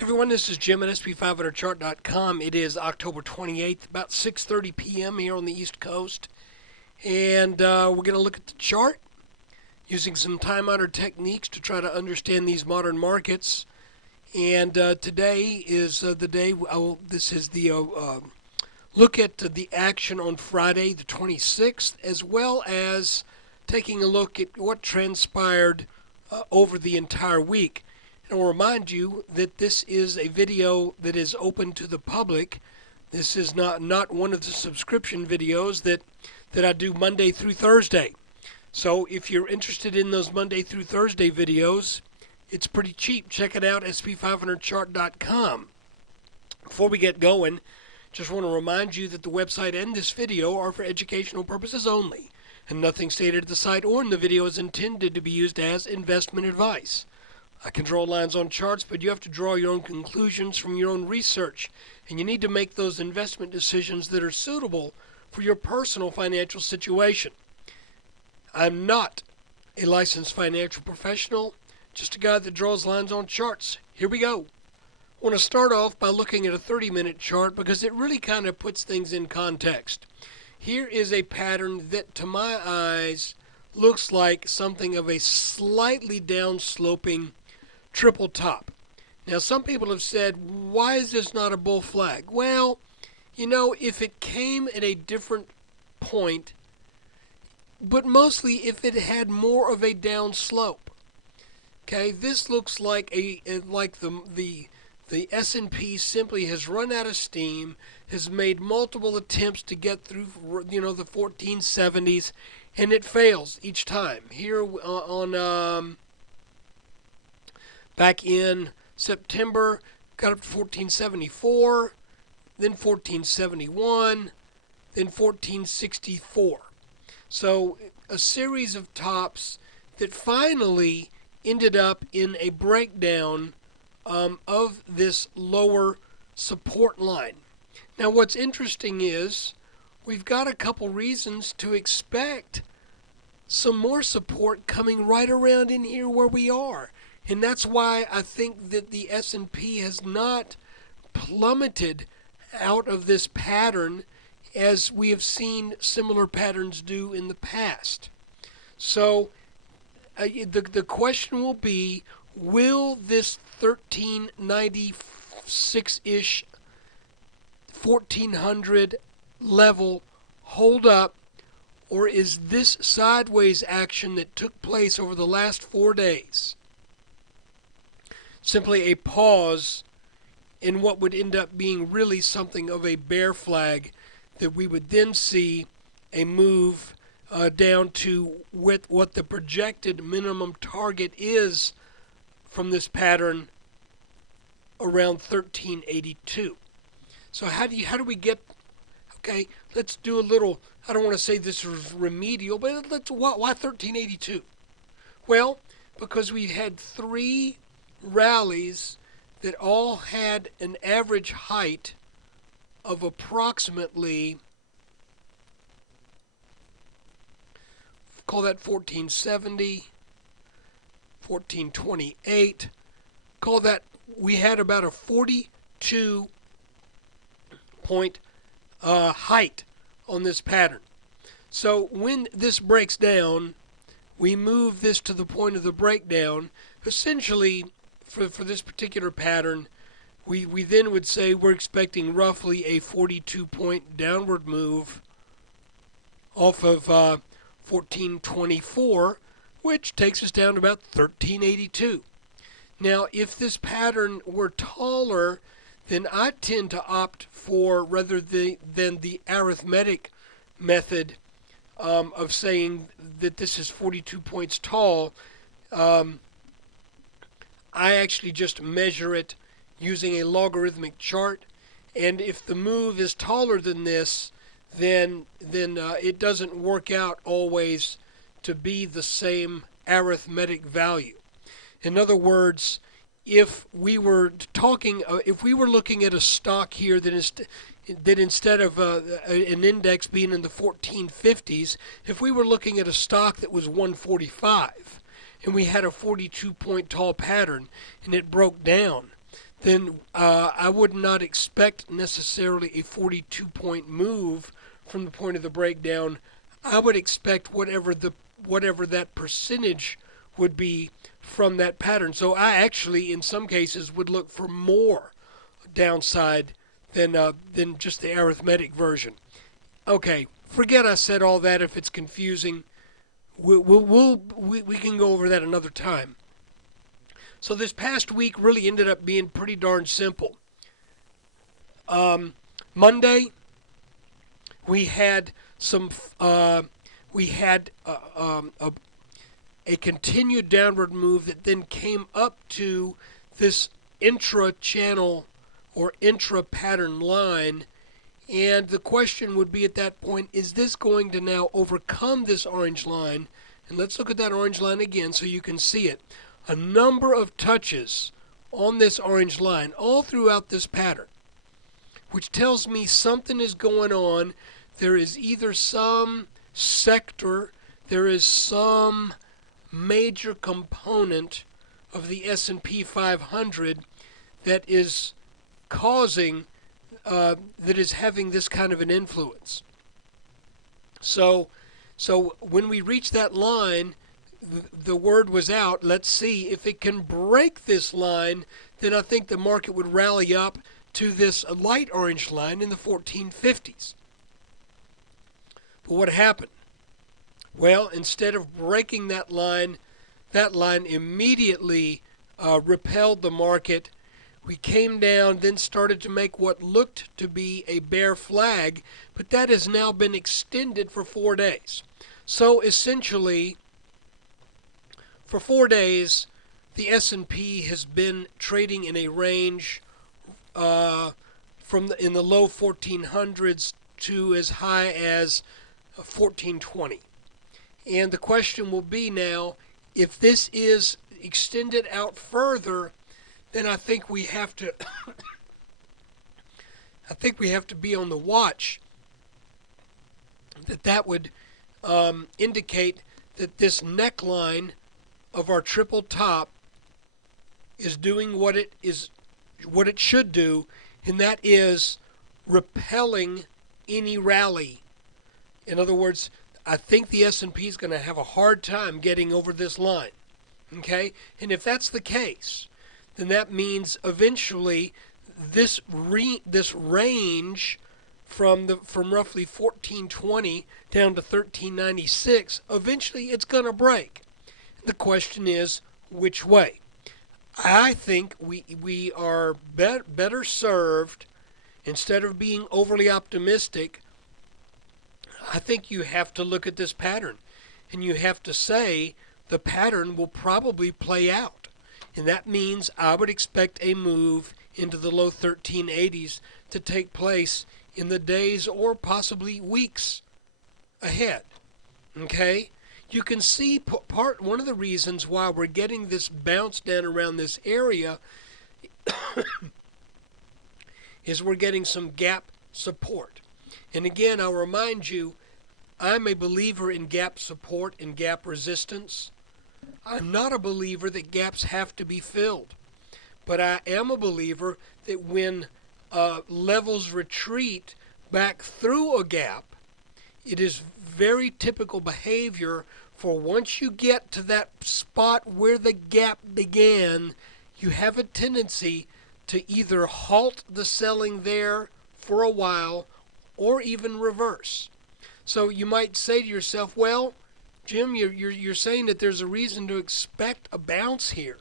Everyone, this is Jim at SP500chart.com. It is October 28th, about 6:30 p.m. here on the East Coast. And we're going to look at the chart using some time-honored techniques to try to understand these modern markets. And today is the day, this is the look at the action on Friday the 26th, as well as taking a look at what transpired over the entire week. I'll remind you that this is a video that is open to the public. This is not one of the subscription videos that I do Monday through Thursday. So if you're interested in those Monday through Thursday videos, it's pretty cheap. Check it out, sp500chart.com. Before we get going, just want to remind you that the website and this video are for educational purposes only, and nothing stated at the site or in the video is intended to be used as investment advice. I can draw lines on charts, but you have to draw your own conclusions from your own research, and you need to make those investment decisions that are suitable for your personal financial situation. I'm not a licensed financial professional, just a guy that draws lines on charts. Here we go. I want to start off by looking at a 30-minute chart because it really kind of puts things in context. Here is a pattern that, to my eyes, looks like something of a slightly downsloping triple top. Now, some people have said, why is this not a bull flag? Well, you know, if it came at a different point, but mostly if it had more of a down slope. Okay, this looks like the S&P simply has run out of steam, has made multiple attempts to get through, you know, the 1470s, and it fails each time. Here on back in September, got up to 1474, then 1471, then 1464. So a series of tops that finally ended up in a breakdown of this lower support line. Now what's interesting is we've got a couple reasons to expect some more support coming right around in here where we are. And that's why I think that the S&P has not plummeted out of this pattern as we have seen similar patterns do in the past. So the question will be, will this 1396-ish 1400 level hold up, or is this sideways action that took place over the last 4 days simply a pause in what would end up being really something of a bear flag that we would then see a move down to what the projected minimum target is from this pattern around 1382. So how do we get, okay, let's do a little, I don't want to say this is remedial, but why 1382? Well, because we had three rallies that all had an average height of approximately, call that 1470, 1428, call that, we had about a 42 point height on this pattern. So when this breaks down, we move this to the point of the breakdown. Essentially, for this particular pattern, we then would say we're expecting roughly a 42 point downward move off of 1424, which takes us down to about 1382. Now, if this pattern were taller, then I tend to opt for, rather than the arithmetic method of saying that this is 42 points tall, I actually just measure it using a logarithmic chart, and if the move is taller than this, then it doesn't work out always to be the same arithmetic value. In other words, if we were looking at a stock here that instead of an index being in the 1450s, if we were looking at a stock that was 145, and we had a 42 point tall pattern and it broke down, then I would not expect necessarily a 42-point move from the point of the breakdown. I would expect whatever that percentage would be from that pattern. So I actually, in some cases, would look for more downside than just the arithmetic version. Okay, forget I said all that if it's confusing. We can go over that another time. So this past week really ended up being pretty darn simple. Monday, we had some we had a continued downward move that then came up to this intra-channel or intra-pattern line. And the question would be at that point, is this going to now overcome this orange line? And let's look at that orange line again so you can see it. A number of touches on this orange line all throughout this pattern, which tells me something is going on. There is either some sector, there is some major component of the S&P 500 that is causing, that is having this kind of an influence. So when we reach that line, the word was out, let's see if it can break this line, then I think the market would rally up to this light orange line in the 1450s. But what happened? Well, instead of breaking that line immediately repelled the market. We came down, then started to make what looked to be a bear flag, but that has now been extended for 4 days. So essentially, for 4 days, the S&P has been trading in a range in the low 1400s to as high as 1420. And the question will be now, if this is extended out further, then I think we have to be on the watch that would indicate that this neckline of our triple top is doing what it should do, and that is repelling any rally. In other words, I think the S&P is going to have a hard time getting over this line. Okay? And if that's the case, then that means eventually this range from roughly 1420 down to 1396, eventually it's going to break. The question is, which way? I think we are better served, instead of being overly optimistic, I think you have to look at this pattern and you have to say the pattern will probably play out. And that means I would expect a move into the low 1380s to take place in the days or possibly weeks ahead. Okay? You can see one of the reasons why we're getting this bounce down around this area is we're getting some gap support. And again, I'll remind you, I'm a believer in gap support and gap resistance. I'm not a believer that gaps have to be filled. But I am a believer that when levels retreat back through a gap, it is very typical behavior for once you get to that spot where the gap began, you have a tendency to either halt the selling there for a while or even reverse. So you might say to yourself, well, Jim, you're saying that there's a reason to expect a bounce here.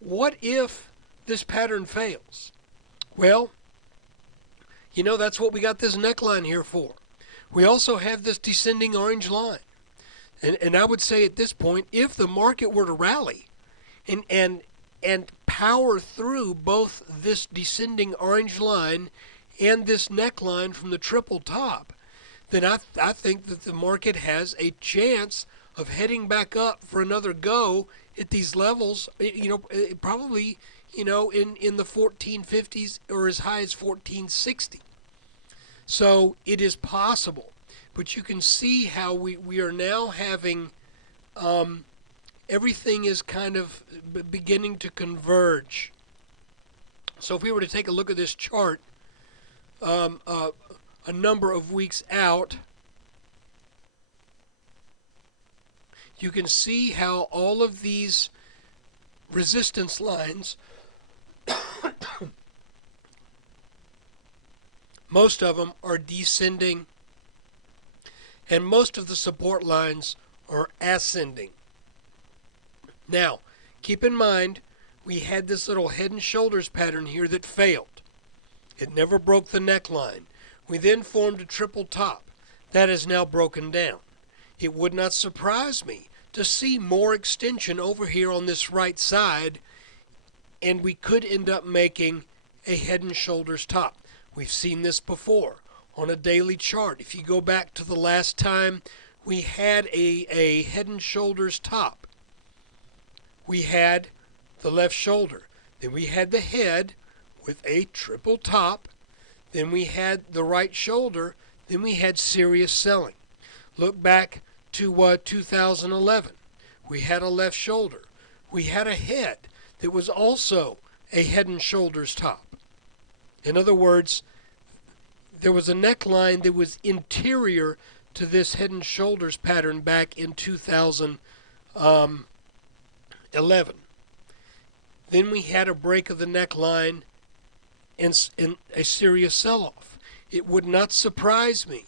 What if this pattern fails? Well, that's what we got this neckline here for. We also have this descending orange line. And I would say at this point, if the market were to rally and power through both this descending orange line and this neckline from the triple top, then I think that the market has a chance of heading back up for another go at these levels, probably, in the 1450s or as high as 1460. So it is possible. But you can see how we are now having, everything is kind of beginning to converge. So if we were to take a look at this chart a number of weeks out, you can see how all of these resistance lines, most of them are descending, and most of the support lines are ascending. Now, keep in mind, we had this little head and shoulders pattern here that failed. It never broke the neckline. We then formed a triple top. That is now broken down. It would not surprise me to see more extension over here on this right side, and we could end up making a head and shoulders top. We've seen this before on a daily chart. If you go back to the last time we had a head and shoulders top, we had the left shoulder, then we had the head with a triple top, then we had the right shoulder, then we had serious selling. Look back to 2011. We had a left shoulder. We had a head that was also a head and shoulders top. In other words, there was a neckline that was interior to this head and shoulders pattern back in 2011. Then we had a break of the neckline and a serious sell-off. It would not surprise me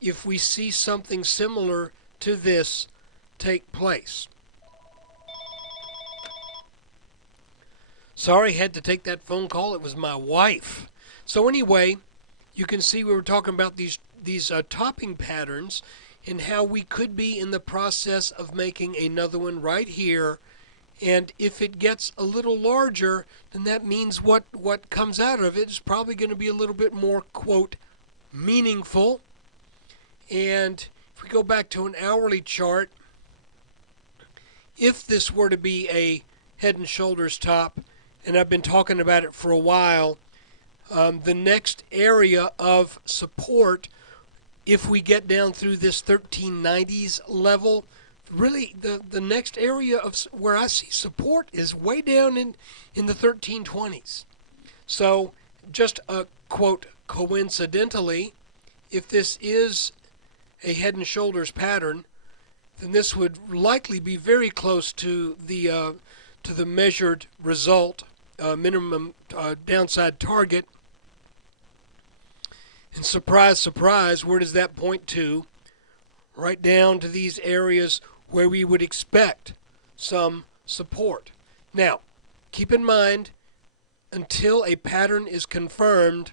if we see something similar to this take place. Sorry, had to take that phone call. It was my wife. So anyway, you can see we were talking about these topping patterns and how we could be in the process of making another one right here. And if it gets a little larger, then that means what comes out of it is probably going to be a little bit more, quote, meaningful. And if we go back to an hourly chart, if this were to be a head and shoulders top, and I've been talking about it for a while, the next area of support, if we get down through this 1390s level, really the next area of where I see support is way down in the 1320s. So just a quote, coincidentally, if this is a head and shoulders pattern, then this would likely be very close to the measured result, minimum downside target. And surprise, surprise, where does that point to? Right down to these areas where we would expect some support. Now, keep in mind, until a pattern is confirmed,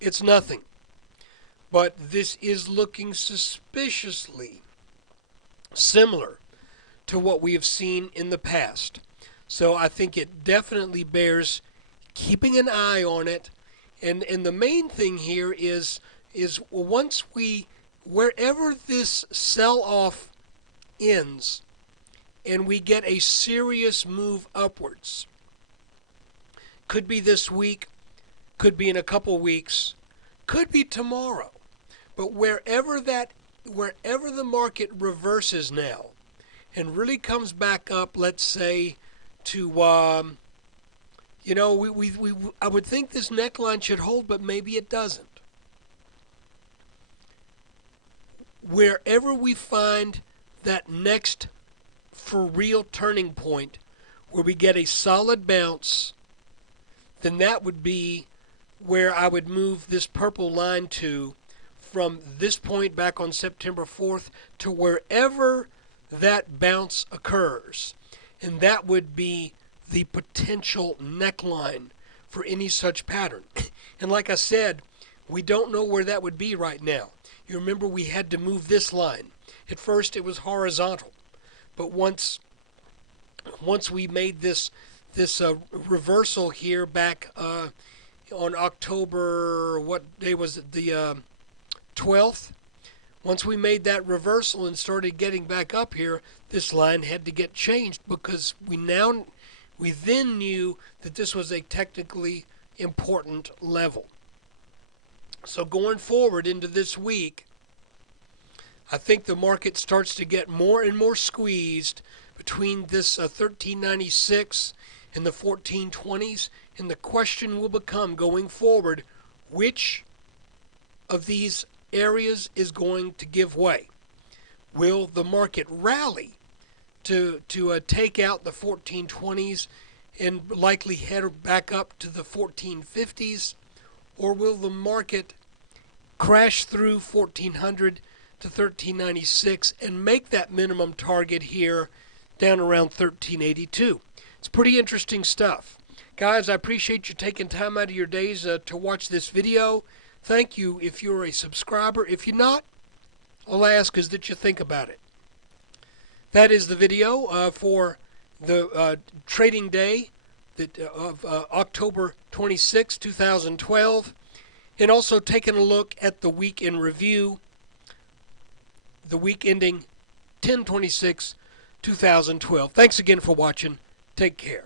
it's nothing. But this is looking suspiciously similar to what we have seen in the past. So I think it definitely bears keeping an eye on it. And the main thing here is once wherever this sell-off ends and we get a serious move upwards, could be this week, could be in a couple weeks, could be tomorrow, but wherever the market reverses now and really comes back up, let's say to I would think this neckline should hold, but maybe it doesn't. Wherever we find that next for real turning point where we get a solid bounce, then that would be where I would move this purple line to from this point back on September 4th to wherever that bounce occurs. And that would be the potential neckline for any such pattern. And like I said, we don't know where that would be right now. You remember we had to move this line. At first it was horizontal, but once we made this reversal here back on October, what day was it, the 12th? Once we made that reversal and started getting back up here, this line had to get changed because we then knew that this was a technically important level. So going forward into this week, I think the market starts to get more and more squeezed between this 1396 in the 1420s, and the question will become going forward, which of these areas is going to give way? Will the market rally to take out the 1420s and likely head back up to the 1450s, or will the market crash through 1400 to 1396 and make that minimum target here down around 1382? It's pretty interesting stuff. Guys, I appreciate you taking time out of your days to watch this video. Thank you if you're a subscriber. If you're not, all I ask is that you think about it. That is the video for the trading day of October 26, 2012. And also taking a look at the week in review, the week ending 10/26/2012. Thanks again for watching. Take care.